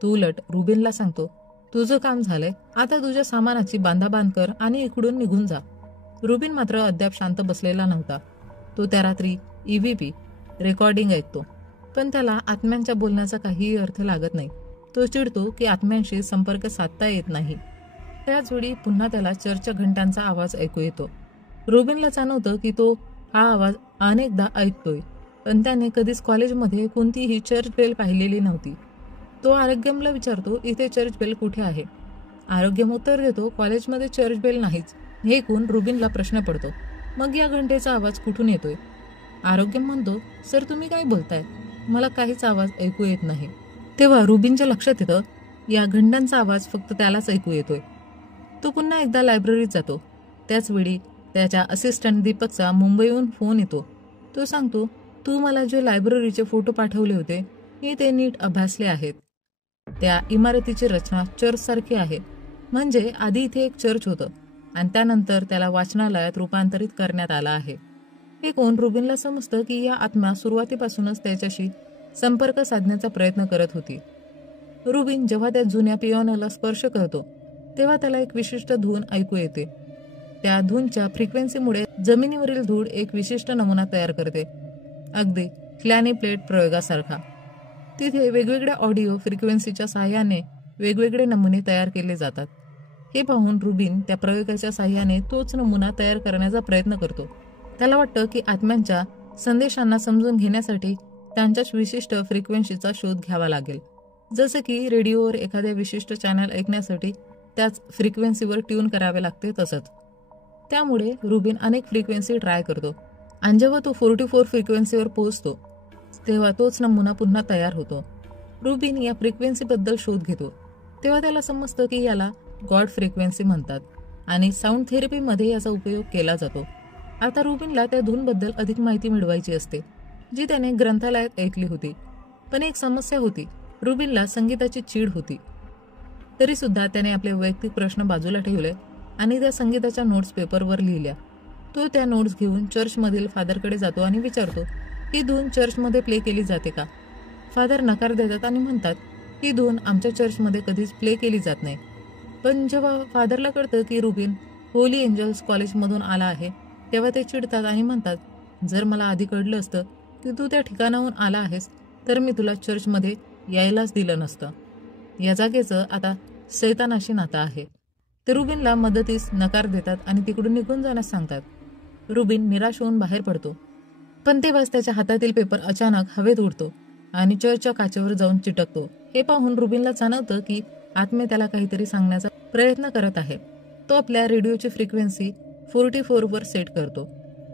तो उलट रुबिनला सांगतो, तुझं काम झालंय, आता तुझ्या सामानाची बांधाबांध कर आणि इकडून निघून जा. रुबिन मात्र अद्याप शांत बसलेला नव्हता. तो त्या रात्री EVP रेकॉर्डिंग ऐकतो. पण त्याला आत्म्यांच्या बोलण्याचा काहीही अर्थ लागत नाही. तो चिडतो की आत्म्यांशी संपर्क साधता येत नाही. त्याचवेळी पुन्हा त्याला चर्चच्या घंटांचा आवाज ऐकू येतो. रुबिनला जाणवतं की तो हा आवाज अनेकदा ऐकतोय, पण त्याने कधीच कॉलेजमध्ये कोणतीही चर्च बेल पाहिलेली नव्हती. तो आरोग्यमला विचारतो, इथे चर्च बेल कुठे आहे? आरोग्यम उत्तर देतो, कॉलेजमध्ये चर्च बेल नाहीच. हे ऐकून रुबिनला प्रश्न पडतो, मग या घंटेचा आवाज कुठून येतोय? आरोग्यम म्हणतो, सर तुम्ही काय बोलताय? मला काहीच आवाज ऐकू येत नाही. तेव्हा रुबिनच्या लक्षात येतं, या घंटांचा आवाज फक्त त्यालाच ऐकू येतोय. तो पुन्हा एकदा लायब्ररीत जातो. त्याचवेळी त्याच्या असिस्टंट दीपकचा मुंबईहून फोन येतो. तो सांगतो, तू मला जे लायब्ररीचे फोटो पाठवले होते मी ते नीट अभ्यासले आहेत. त्या इमारतीची रचना चर्चसारखी आहे, म्हणजे आधी इथे एक चर्च होतं आणि त्यानंतर त्याला वाचनालयात रूपांतरित करण्यात आलं आहे. हे कोण रुबिनला समजतं की या आत्मा सुरुवातीपासूनच त्याच्याशी संपर्क साधण्याचा प्रयत्न करत होती. रुबिन जेव्हा त्या जुन्या पियानोला स्पर्श करतो तेव्हा त्याला एक विशिष्ट धून ऐकू येते. त्या धूनच्या फ्रिक्वेन्सीमुळे जमिनीवरील धूळ एक विशिष्ट नमुना तयार करते, अगदी क्लॅनी प्लेट प्रयोगासारखा. तिथे वेगवेगळ्या ऑडिओ फ्रिक्वेन्सीच्या साहाय्याने वेगवेगळे नमुने तयार केले जातात. हे पाहून रुबिन त्या प्रयोगाच्या साहाय्याने तोच नमुना तयार करण्याचा प्रयत्न करतो. त्याला वाटतं की आत्म्यांच्या संदेशांना समजून घेण्यासाठी त्यांच्याच विशिष्ट फ्रिक्वेन्सीचा शोध घ्यावा लागेल, जसं की रेडिओवर एखाद्या विशिष्ट चॅनल ऐकण्यासाठी त्याच फ्रिक्वेन्सीवर ट्यून करावे लागते तसंच. त्यामुळे रुबिन अनेक फ्रिक्वेन्सी ट्राय करतो आणि जेव्हा तो 44 फ्रिक्वेन्सीवर पोहोचतो तेव्हा तोच नमुना पुन्हा तयार होतो. रुबिन या फ्रिक्वेन्सीबद्दल शोध घेतो तेव्हा त्याला समजतं की याला गॉड फ्रिक्वेन्सी म्हणतात आणि साऊंड थेरपीमध्ये याचा उपयोग केला जातो. आता रुबिनला त्या धूनबद्दल अधिक माहिती मिळवायची असते, जी त्याने ग्रंथालयात ऐकली होती. पण एक समस्या होती, रुबिनला संगीताची चीड होती. तरी सुद्धा त्याने आपले वैयक्तिक प्रश्न बाजूला ठेवले आणि त्या संगीताच्या नोट्स पेपरवर लिहिल्या. तो त्या नोट्स घेऊन चर्चमधील फादरकडे जातो आणि विचारतो, ही धून चर्चमध्ये प्ले केली जाते का? फादर नकार देतात आणि म्हणतात, ही धून आमच्या चर्चमध्ये कधीच प्ले केली जात नाही. पण जेव्हा फादरला कळतं की रुबिन होली एंजल्स कॉलेजमधून आला आहे तेव्हा ते चिडतात आणि म्हणतात, जर मला आधी कळलं असतं की तू त्या ठिकाणाहून आला आहेस तर मी तुला चर्चमध्ये यायलाच दिलं नसतं. या जागेचं आता सैतानाशी नातं आहे. ते रुबिनला मदतीस नकार देतात आणि तिकडून निघून जाण्यास सांगतात. रुबिन निराश होऊन बाहेर पडतो, पण तेव्हाच त्याच्या हातातील पेपर अचानक हवेत उडतो आणि चर्चच्या काचेवर जाऊन चिटकतो. हे पाहून रुबिनला जाणवतं की आत्मे त्याला काहीतरी सांगण्याचा प्रयत्न करत आहे. तो आपल्या रेडिओची फ्रिक्वेन्सी 44 वर सेट करतो.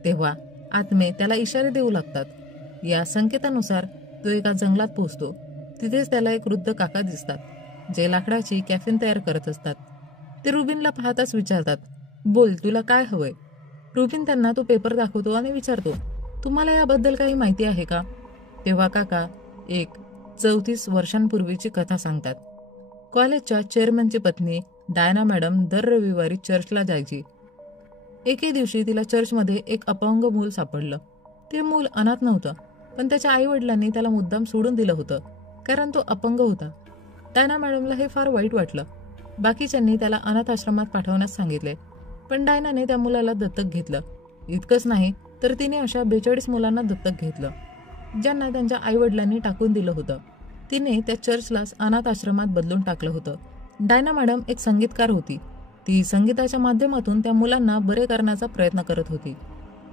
तेव्हा आत्मे त्याला इशारे देऊ लागतात. या संकेतानुसार तो एका जंगलात पोहोचतो. तिथेच त्याला एक वृद्ध काका दिसतात, जे लाकडाची कॅफिन तयार करत असतात. ते रुबिनला पाहताच विचारतात, बोल, तुला काय हवंय? रुबिन त्यांना तो पेपर दाखवतो आणि विचारतो, तुम्हाला याबद्दल काही माहिती आहे का? तेव्हा काका एक 34 वर्षांपूर्वीची कथा सांगतात. कॉलेजच्या चेअरमनची पत्नी डायना मॅडम दर रविवारी चर्चला जायची. एके दिवशी तिला चर्चमध्ये एक अपंग मूल सापडलं. ते मूल अनाथ नव्हतं, पण त्याच्या आई वडिलांनी त्याला मुद्दाम सोडून दिलं होतं कारण तो अपंग होता. डायना मॅडमला हे फार वाईट वाटलं. बाकीच्यांनी त्याला अनाथ आश्रमात पाठवण्यास सांगितले, पण डायनाने त्या मुलाला दत्तक घेतलं. इतकंच नाही तर तिने अशा 42 मुलांना दत्तक घेतलं, ज्यांना त्यांच्या आई वडिलांनी टाकून दिलं होतं. तिने त्या चर्चलाच अनाथ आश्रमात बदलून टाकलं होतं. डायना मॅडम एक संगीतकार होती. ती संगीताच्या माध्यमातून त्या मुलांना बरे करण्याचा प्रयत्न करत होती.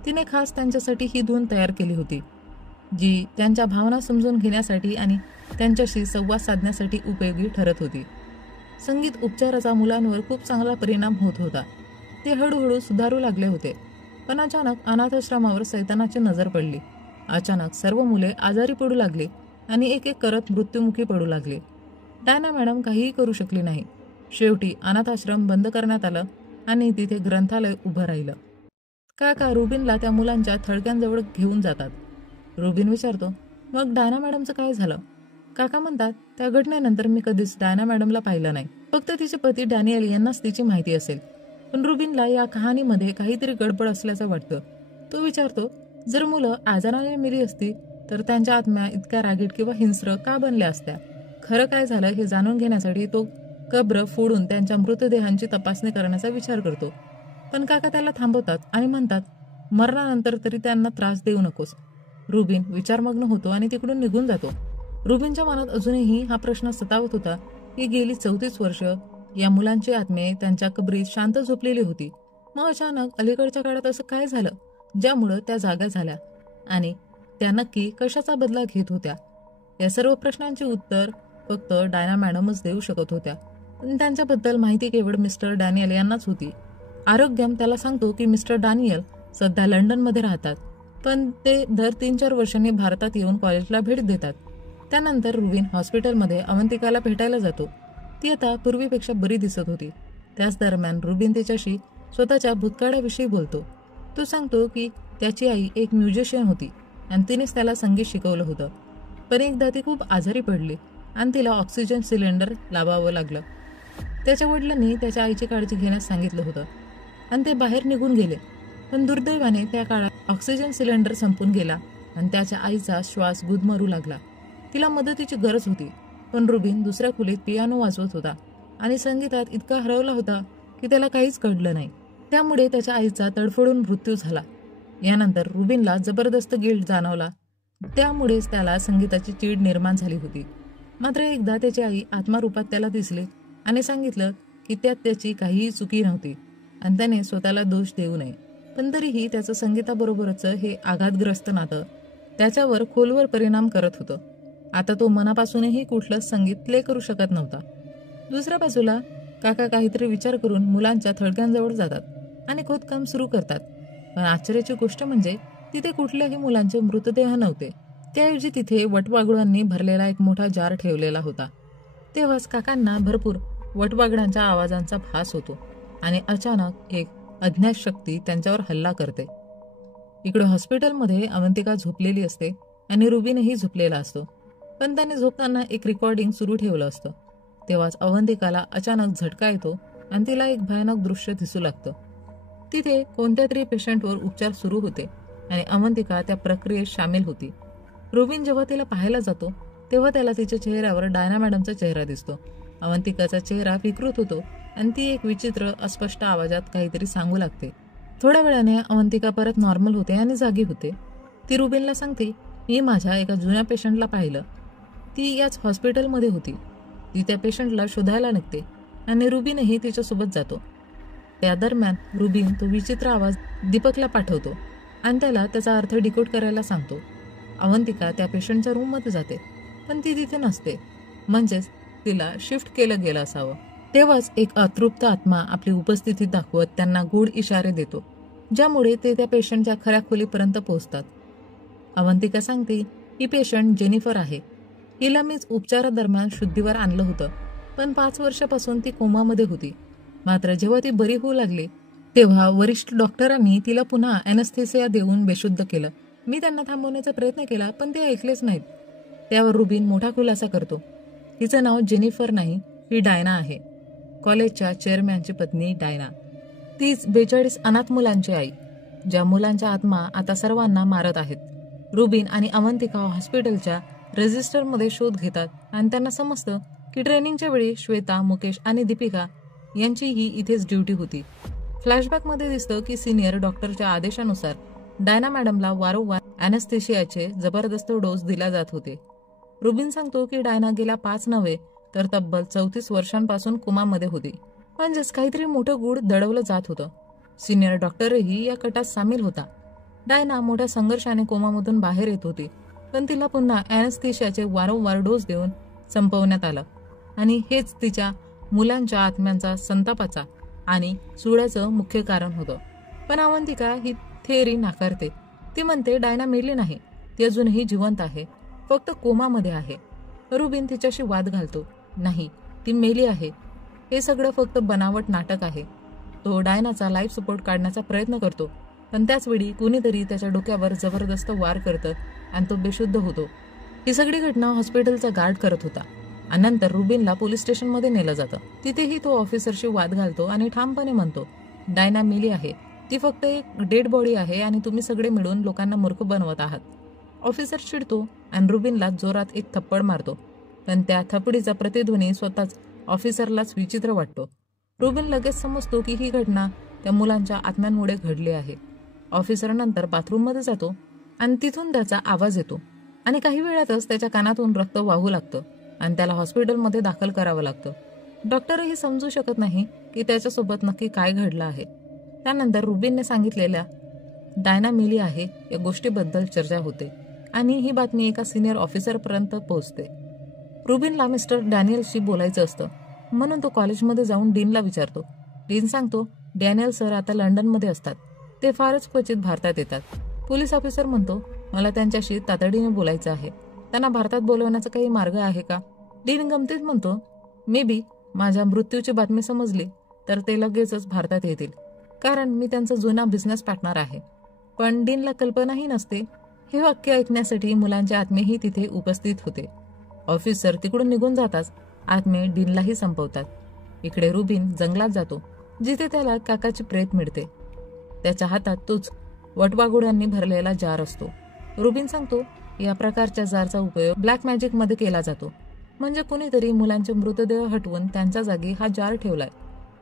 तिने खास त्यांच्यासाठी ही धून तयार केली होती, जी त्यांच्या भावना समजून घेण्यासाठी आणि त्यांच्याशी संवाद साधण्यासाठी उपयोगी ठरत होती. संगीत उपचाराचा मुलांवर खूप चांगला परिणाम होत होता. ते हळूहळू सुधारू लागले होते. पण अचानक अनाथाश्रमावर सैतानाची नजर पडली. अचानक सर्व मुले आजारी पडू लागली आणि एक एक करत मृत्युमुखी पडू लागले. डायना मॅडम काहीही करू शकली नाही. शेवटी अनाथाश्रम बंद करण्यात आलं आणि तिथे ग्रंथालय उभं राहिलं. काका रुबिनला त्या मुलांच्या थडक्यांजवळ घेऊन जातात. रुबिन विचारतो, मग डायना मॅडमचं काय झालं? काका म्हणतात, त्या घटनेनंतर मी कधीच डायना मॅडमला पाहिलं नाही. फक्त तिचे पती डॅनियल यांनाच तिची माहिती असेल. पण रुबिनला या कहाणीमध्ये काहीतरी गडबड असल्याचं वाटतं. तो विचारतो, जर मुलं आजाराने मेली असती तर त्यांच्या आत्म्या इतक्या रागीट किंवा हिंस्र का बनल्या असत्या? खरं काय झालं हे जाणून घेण्यासाठी तो कब्र फोडून त्यांच्या मृतदेहांची तपासणी करण्याचा विचार करतो. पण काका त्याला थांबवतात आणि म्हणतात, मरणानंतर तरी त्यांना त्रास देऊ नकोस. रुबिन विचारमग्न होतो आणि तिकडून निघून जातो. रुबिनच्या मनात अजूनही हा प्रश्न सतावत होता की गेली 34 वर्ष या मुलांची आत्मे त्यांच्या कबरीत शांत झोपलेली होती. मग अचानक अलीकडच्या काळात असं काय झालं ज्यामुळं त्या जागा झाल्या आणि त्या नक्की कशाचा बदला घेत होत्या? या सर्व प्रश्नांची उत्तर फक्त डायना मॅडमच देऊ शकत होत्या. पण त्यांच्याबद्दल माहिती केवळ मिस्टर डॅनियल यांनाच होती. आरोग्यम त्याला सांगतो की मिस्टर डॅनियल सध्या लंडनमध्ये राहतात, पण ते दर 3-4 वर्षांनी भारतात येऊन कॉलेजला भेट देतात. त्यानंतर रुबिन हॉस्पिटलमध्ये अवंतिकाला भेटायला जातो. ती आता पूर्वीपेक्षा बरी दिसत होती. त्याच दरम्यान रुबिन तिच्याशी स्वतःच्या भूतकाळाविषयी बोलतो. तो सांगतो की त्याची आई एक म्युझिशियन होती आणि तिनेच त्याला संगीत शिकवलं होतं. पण एकदा ती खूप आजारी पडली आणि तिला ऑक्सिजन सिलेंडर लावावं लागलं. त्याच्या वडिलांनी त्याच्या आईची काळजी घेण्यास सांगितलं होतं आणि ते बाहेर निघून गेले. पण दुर्दैवाने त्या काळात ऑक्सिजन सिलेंडर संपून गेला आणि त्याच्या आईचा श्वास गुदमरू लागला. तिला मदतीची गरज होती, पण रुबिन दुसऱ्या खोलीत पियानो वाजवत होता आणि संगीतात इतका हरवला होता की त्याला काहीच कळलं नाही. त्यामुळे त्याच्या आईचा तडफडून मृत्यू झाला. यानंतर रुबिनला जबरदस्त गिल्ट जाणवला. त्यामुळेच त्याला संगीताची चीड निर्माण झाली होती. मात्र एकदा त्याची आई आत्मारूपात त्याला दिसली आणि सांगितलं की त्यात त्याची काहीही चुकी नव्हती आणि त्याने स्वतःला दोष देऊ नये. पण तरीही त्याचं संगीताबरोबरचं हे आघातग्रस्त नातं त्याच्यावर खोलवर परिणाम करत होतं. आता तो मनापासूनही कुठलंच संगीत प्ले करू शकत नव्हता. दुसऱ्या बाजूला काका काहीतरी विचार करून मुलांच्या थडक्यांजवळ जातात आणि खोदकाम सुरू करतात. पण आश्चर्याची गोष्ट म्हणजे तिथे कुठल्याही मुलांचे मृतदेह नव्हते. त्याऐवजी तिथे वटवाघळांनी भरलेला एक मोठा जार ठेवलेला होता. तेव्हाच काकांना भरपूर वटवाघळांच्या आवाजांचा भास होतो आणि अचानक एक अज्ञात शक्ती त्यांच्यावर हल्ला करते. इकडे हॉस्पिटलमध्ये अवंतिका झोपलेली असते आणि रुबिनही झोपलेला असतो. पण त्याने झोपताना एक रेकॉर्डिंग सुरू ठेवलं असतं. तेव्हाच अवंतिकाला अचानक झटका येतो आणि तिला एक भयानक दृश्य दिसू लागतं. तिथे कोणत्या तरी पेशंटवर उपचार सुरू होते आणि अवंतिका त्या प्रक्रियेत सामील होती. रुबिन जेव्हा तिला पाहायला जातो तेव्हा त्याला तिच्या चेहऱ्यावर डायना मॅडमचा चेहरा दिसतो. अवंतिकाचा चेहरा विकृत होतो आणि ती एक विचित्र अस्पष्ट आवाजात काहीतरी सांगू लागते. थोड्या वेळाने अवंतिका परत नॉर्मल होते आणि जागी होते. ती रुबिनला सांगते, मी माझ्या एका जुन्या पेशंटला पाहिलं. ती याच हॉस्पिटलमध्ये होती. ती त्या पेशंटला शोधायला निघते आणि रुबिनही तिच्यासोबत जातो. त्या दरम्यान रुबिन तो विचित्र आवाज दीपकला पाठवतो आणि त्याला त्याचा अर्थ डिकोड करायला सांगतो. अवंतिका त्या पेशंटच्या रूममध्ये जाते, पण ती तिथे नसते. म्हणजेच तिला शिफ्ट केलं गेलं असावं. तेव्हाच एक अतृप्त आत्मा आपली उपस्थिती दाखवत त्यांना गूढ इशारे देतो, ज्यामुळे ते त्या पेशंटच्या खऱ्या खोलीपर्यंत पोहोचतात. अवंतिका सांगते, ही पेशंट जेनिफर आहे. हिला मीच उपचारादरम्यान शुद्धीवर आणलं होतं, पण 5 वर्षापासून ती कोमामध्ये होती. मात्र जेव्हा ती बरी होऊ लागली तेव्हा वरिष्ठ डॉक्टरांनी तिला पुन्हा ॲनेस्थेसिया देऊन बेशुद्ध केलं. मी त्यांना थांबवण्याचा प्रयत्न केला, पण ते ऐकलेच नाहीत. त्यावर रुबिन मोठा खुलासा करतो. हिचं नाव जेनिफर नाही, ही डायना आहे. कॉलेजच्या चेअरमॅनची पत्नी डायना. तीच 42 अनाथ मुलांची आई, ज्या मुलांच्या आत्मा आता सर्वांना मारत आहेत. रुबिन आणि अवंतिका हॉस्पिटलच्या रजिस्टरमध्ये शोध घेतात आणि त्यांना समजतं की ट्रेनिंगच्या वेळी श्वेता, मुकेश आणि दीपिका यांचीही इथेच ड्युटी होती. फ्लॅशबॅकमध्ये दिसतं की सिनियर डॉक्टरच्या आदेशानुसार डायना मॅडमला वारंवार ॲनेस्थेशियाचे जबरदस्त डोस दिला जात होते. रुबिन सांगतो की डायना गेल्या 5 नव्हे तर तब्बल 34 वर्षांपासून कोमामध्ये होती. म्हणजेच काहीतरी मोठं गूढ दडवलं जात होतं. सिनियर डॉक्टरही या कटात सामील होता. डायना मोठ्या संघर्षाने कोमामधून बाहेर येत होती, पण तिला पुन्हा ॲनेस्थेशियाचे वारंवार डोस देऊन संपवण्यात आलं आणि हेच तिच्या मुलांच्या आत्म्यांचा संतापाचा आणि सुळ्याचं मुख्य कारण होतं. पण अवंतिका ही थिअरी नाकारते. ती म्हणते डायना मेली नाही, ती अजूनही जिवंत आहे, फक्त कोमामध्ये आहे. रुबिन तिच्याशी वाद घालतो, नाही ती मेली आहे, हे सगळं फक्त बनावट नाटक आहे. तो डायनाचा लाईफ सपोर्ट काढण्याचा प्रयत्न करतो, पण त्याचवेळी कुणीतरी त्याच्या डोक्यावर जबरदस्त वार करतं आणि तो बेशुद्ध होतो. ही सगळी घटना हॉस्पिटलचा गार्ड करत होता आणि नंतर रुबिनला पोलीस स्टेशनमध्ये नेलं जातं. तिथेही तो ऑफिसरशी वाद घालतो आणि ठामपणे म्हणतो, डायना मेली आहे, ती फक्त एक डेड बॉडी आहे आणि तुम्ही सगळे मिळून लोकांना मूर्ख बनवत आहात. ऑफिसर चिडतो आणि रुबिनला जोरात एक थप्पड मारतो, पण त्या थपडीचा प्रतिध्वनी स्वतःच ऑफिसरलाच विचित्र वाटतो. रुबिन लगेच समजतो की ही घटना त्या मुलांच्या आत्म्यांमुळे घडली आहे. ऑफिसर नंतर बाथरूममध्ये जातो आणि तिथून त्याचा आवाज येतो आणि काही वेळातच त्याच्या कानातून रक्त वाहू लागतं आणि त्याला हॉस्पिटलमध्ये दाखल करावं लागतं. डॉक्टरही समजू शकत नाही की त्याच्यासोबत नक्की काय घडलं आहे. त्यानंतर रुबिनने सांगितलेल्या डायना मेली आहे या गोष्टीबद्दल चर्चा होते आणि ही बातमी एका सिनियर ऑफिसरपर्यंत पोहोचते. रुबिनला मिस्टर डॅनियलशी बोलायचं असतं, म्हणून तो कॉलेजमध्ये जाऊन डीनला विचारतो. डीन सांगतो, डॅनियल सर आता लंडनमध्ये असतात, ते फारच क्वचित भारतात येतात. पोलीस ऑफिसर म्हणतो, मला त्यांच्याशी तातडीने बोलायचं आहे, त्यांना भारतात बोलवण्याचा काही मार्ग आहे का? डीन गमतीत म्हणतो, मे बी माझ्या मृत्यूची बातमी समजली तर ते लगेचच भारतात येतील, कारण मी त्यांचा जुना बिझनेस पार्टनर आहे. पण डीनला कल्पनाही नसते हे वाक्य ऐकण्यासाठी मुलांचे आत्मेही तिथे उपस्थित होते. ऑफिसर तिकडून निघून जाताच आत्मे डीनलाही संपवतात. इकडे रुबिन जंगलात जातो, जिथे त्याला काकाची प्रेत मिळते. त्याच्या हातात तोच वटवाघुळांनी भरलेला जार असतो. रुबिन सांगतो, या प्रकारच्या जारचा उपयोग ब्लॅक मॅजिक मध्ये केला जातो. म्हणजे कुणीतरी मुलांचे मृतदेह हटवून त्यांच्या जागी हा जार ठेवलाय.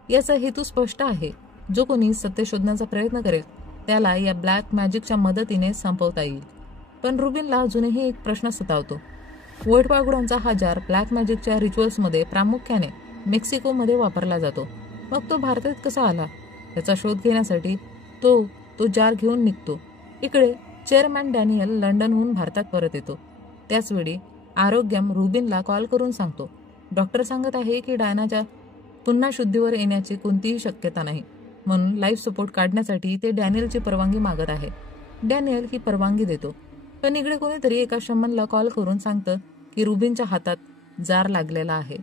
याचा हेतू स्पष्ट आहे. जो कोणी सत्य शोधण्याचा प्रयत्न करेल त्याला या ब्लॅक मॅजिकच्या मदतीने संपवता येईल. पण रुबिनला अजूनही एक प्रश्न सतावतो. वटवाघुळांचा हा जार ब्लॅक मॅजिकच्या रिच्युअल्समध्ये प्रामुख्याने मेक्सिकोमध्ये वापरला जातो. मग तो भारतात कसा आला? त्याचा शोध घेण्यासाठी तो जार घेऊन निघतो. इकडे चेअरमॅन डॅनियल लंडनहून भारतात परत येतो. त्याचवेळी आरोग्यम रुबिनला कॉल करून सांगतो, डॉक्टर सांगत आहे की डायनाच्या पुन्हा शुद्धीवर येण्याची कोणतीही शक्यता नाही. म्हणून लाईफ सपोर्ट काढण्यासाठी ते डॅनियलची परवानगी मागत आहे. डॅनियल ही परवानगी देतो. पण इकडे कोणीतरी एका शमनला कॉल करून सांगतं की रुबिनच्या हातात जार लागलेला आहे.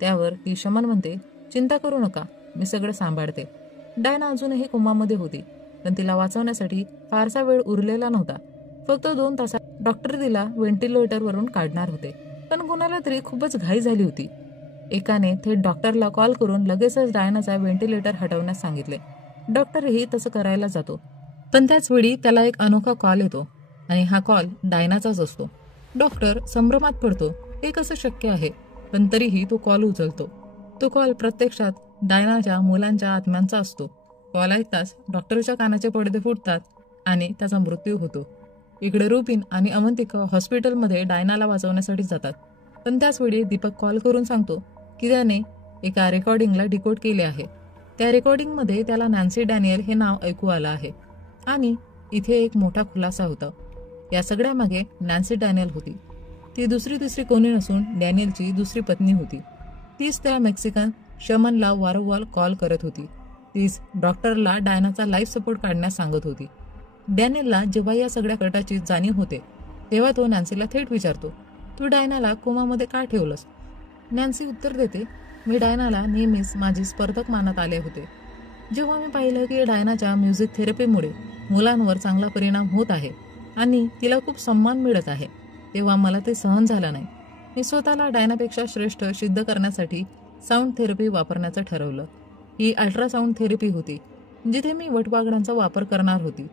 त्यावर ती शमन म्हणते, चिंता करू नका, मी सगळं सांभाळते. डायना अजूनही कोमामध्ये होती, पण तिला वाचवण्यासाठी फारसा वेळ उरलेला नव्हता. फक्त 2 तासात डॉक्टर तिला व्हेंटिलेटरवरून काढणार होते. पण कोणाला तरी खूपच घाई झाली होती. एकाने थेट डॉक्टरला कॉल करून लगेचच डायनाचा व्हेंटिलेटर हटवण्यास सांगितले. डॉक्टरही तसं करायला जातो. पण त्याच वेळी त्याला एक अनोखा कॉल येतो आणि हा कॉल डायनाचाच असतो. डॉक्टर संभ्रमात पडतो, हे कसं शक्य आहे? पण तरीही तो कॉल उचलतो. तो कॉल प्रत्यक्षात डायनाच्या मुलांच्या आत्म्यांचा असतो. कॉल ऐकताच डॉक्टरच्या कानाचे पडदे फुटतात आणि त्याचा मृत्यू होतो. इकडे रुबिन आणि अवंतिका हॉस्पिटलमध्ये डायनाला वाचवण्यासाठी जातात. पण त्याचवेळी दीपक कॉल करून सांगतो की त्याने एका रेकॉर्डिंगला डिकोड केले आहे. त्या रेकॉर्डिंगमध्ये त्याला नॅन्सी डॅनियल हे नाव ऐकू आलं आहे. आणि इथे एक मोठा खुलासा होता. या सगळ्यामागे नॅन्सी डॅनियल होती. ती दुसरी कोणी नसून डॅनियलची दुसरी पत्नी होती. तीच त्या मेक्सिकन शमनला वारंवार कॉल करत होती. तीच डॉक्टरला डायनाचा लाईफ सपोर्ट काढण्यास सांगत होती. डॅनियलला जेव्हा या सगळ्या कटाची जाणीव होते तेव्हा तो नॅन्सीला थेट विचारतो, तू डायनाला कोमामध्ये का ठेवलंस? नॅन्सी उत्तर देते, मी डायनाला नेहमीच माझी स्पर्धक मानत आले होते. जेव्हा मी पाहिलं की डायनाच्या म्युझिक थेरपीमुळे मुलांवर चांगला परिणाम होत आहे आणि तिला खूप सन्मान मिळत आहे, तेव्हा मला ते सहन झालं नाही. मी स्वतःला डायनापेक्षा श्रेष्ठ सिद्ध करण्यासाठी साऊंड थेरपी वापरण्याचं ठरवलं. ही अल्ट्रासाऊंड थेरपी होती, जिथे मी वटवाघळांचा वापर करणार होती.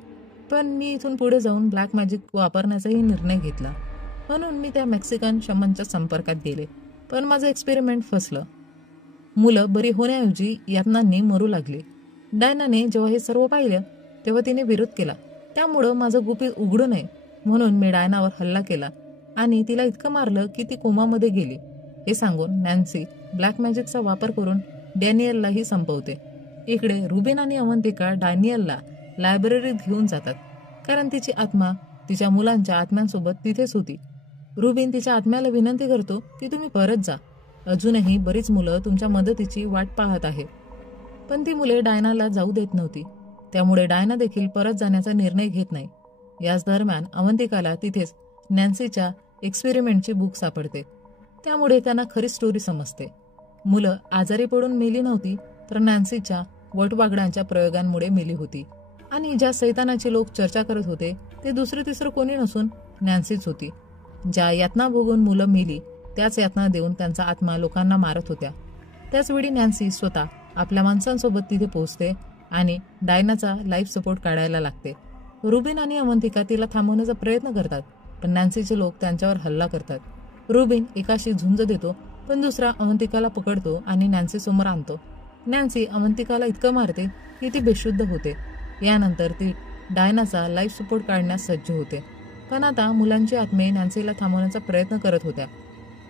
पण मी इथून पुढे जाऊन ब्लॅक मॅजिक वापरण्याचाही निर्णय घेतला. म्हणून मी त्या मेक्सिकन शमनच्या संपर्कात गेले. पण माझं एक्सपेरिमेंट फसलं. मुलं बरी होण्याऐवजी यातनांनी मरू लागली. डायनाने जेव्हा हे सर्व पाहिलं तेव्हा तिने विरोध केला. त्यामुळं माझं गुपित उघडू नये म्हणून मी डायनावर हल्ला केला आणि तिला इतकं मारलं की ती कोमामध्ये गेली. हे सांगून नॅन्सी ब्लॅक मॅजिकचा वापर करून डॅनियललाही संपवते. इकडे रुबिन आणि अवंतिका डॅनियलला लायब्ररीत घेऊन जातात, कारण तिची आत्मा तिच्या मुलांच्या आत्म्यांसोबत तिथेच होती. रुबिन तिच्या आत्म्याला विनंती करतो की तुम्ही परत जा, अजूनही बरीच मुलं तुमच्या मदतीची वाट पाहत आहेत. पण ती मुले डायनाला जाऊ देत नव्हती. त्यामुळे डायना देखील परत जाण्याचा निर्णय घेत नाही. याच दरम्यान अवंतिकाला तिथेच नॅन्सीच्या एक्सपेरिमेंटची बुक सापडते. त्यामुळे त्यांना खरी स्टोरी समजते. मुलं आजारी पडून मेली नव्हती, तर नॅन्सीच्या वटवाघळांच्या प्रयोगांमुळे मेली होती. आणि ज्या सैतानाची लोक चर्चा करत होते ते दुसरं कोणी नसून नॅन्सीच होती. ज्या यातना भोगून मुलं मेली त्याच यातना देऊन त्यांचा आत्मा लोकांना मारत होत्या. त्याचवेळी नॅन्सी स्वतः आपल्या माणसांसोबत तिथे पोहोचते आणि डायनाचा लाईफ सपोर्ट काढायला लागते. रुबिन आणि अवंतिका तिला थांबवण्याचा प्रयत्न करतात, पण नॅन्सीचे लोक त्यांच्यावर हल्ला करतात. रुबिन एकाशी झुंज देतो, पण दुसरा अवंतिकाला पकडतो आणि नॅन्सी समोर आणतो. नॅन्सी अवंतिकाला इतकं मारते की ती बेशुद्ध होते. यानंतर ती डायनाचा लाईफ सपोर्ट काढण्यास सज्ज होते. पण आता मुलांची आत्मे नॅन्सीला थांबवण्याचा प्रयत्न करत होत्या.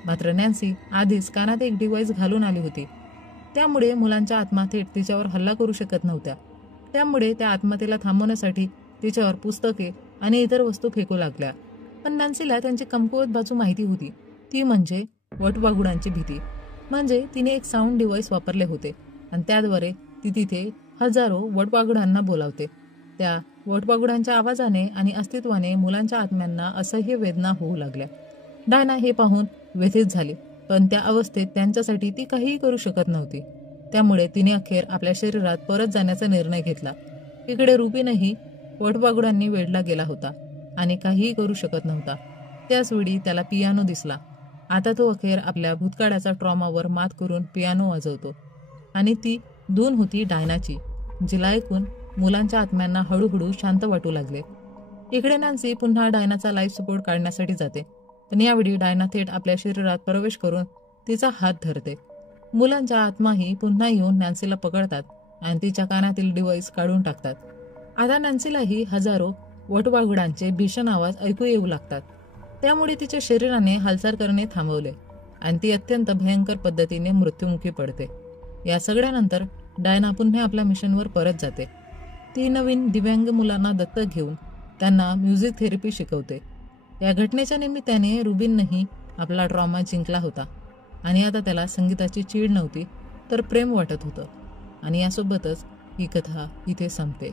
मात्र नॅन्सी आधीच कानात एक डिव्हाइस घालून आली होती. त्यामुळे मुलांच्या आत्मा थेट तिच्यावर हल्ला करू शकत नव्हत्या. त्यामुळे त्या आत्महत्येला थांबवण्यासाठी तिच्यावर पुस्तके आणि इतर वस्तू फेकू लागल्या. पण नॅन्सीला त्यांची कमकुवत बाजू माहिती होती, ती म्हणजे वटवाघुळांची भीती. म्हणजे तिने एक साऊंड डिव्हाइस वापरले होते आणि त्याद्वारे ती तिथे हजारो वटवाघुळांना बोलावते. त्या वटवाघुळांच्या आवाजाने आणि अस्तित्वाने मुलांच्या आत्म्यांना असह्य वेदना होऊ लागल्या. डायना हे पाहून व्यथित झाली, पण त्या अवस्थेत त्यांच्यासाठी ती काहीही करू शकत नव्हती. त्यामुळे तिने अखेर आपल्या शरीरात परत जाण्याचा निर्णय घेतला. इकडे रुबिनही वटवाघुळांनी वेढला गेला होता आणि काहीही करू शकत नव्हता. त्याचवेळी त्याला पियानो दिसला आता तो अखेर आपल्या भूतकाळाचा ट्रॉमावर मात करून पियानो वाजवतो. आणि ती धून होती डायनाची, जिला ऐकून मुलांच्या आत्म्यांना हळूहळू शांत वाटू लागले. इकडे नॅन्सी पुन्हा डायनाचा लाईफ सपोर्ट काढण्यासाठी जाते, पण यावेळी डायना थेट आपल्या शरीरात प्रवेश करून तिचा हात धरते. मुलांच्या आत्माही पुन्हा येऊन नॅन्सीला पकडतात आणि तिच्या कानातील डिव्हाइस काढून टाकतात. आता नॅन्सीलाही हजारो वटवाघुडांचे भीषण आवाज ऐकू येऊ लागतात. त्यामुळे तिच्या शरीराने हालचाल करणे थांबवले आणि ती अत्यंत भयंकर पद्धतीने मृत्युमुखी पडते. या सगळ्यानंतर डायना पुन्हा आपल्या मिशनवर परत जाते. ती नवीन दिव्यांग मुलांना दत्तक घेऊन त्यांना म्युझिक थेरपी शिकवते. या घटनेच्या निमित्ताने रुबिननेही आपला ट्रॉमा जिंकला होता आणि आता त्याला संगीताची चीड नव्हती तर प्रेम वाटत होतं. आणि यासोबतच ही कथा इथे संपते.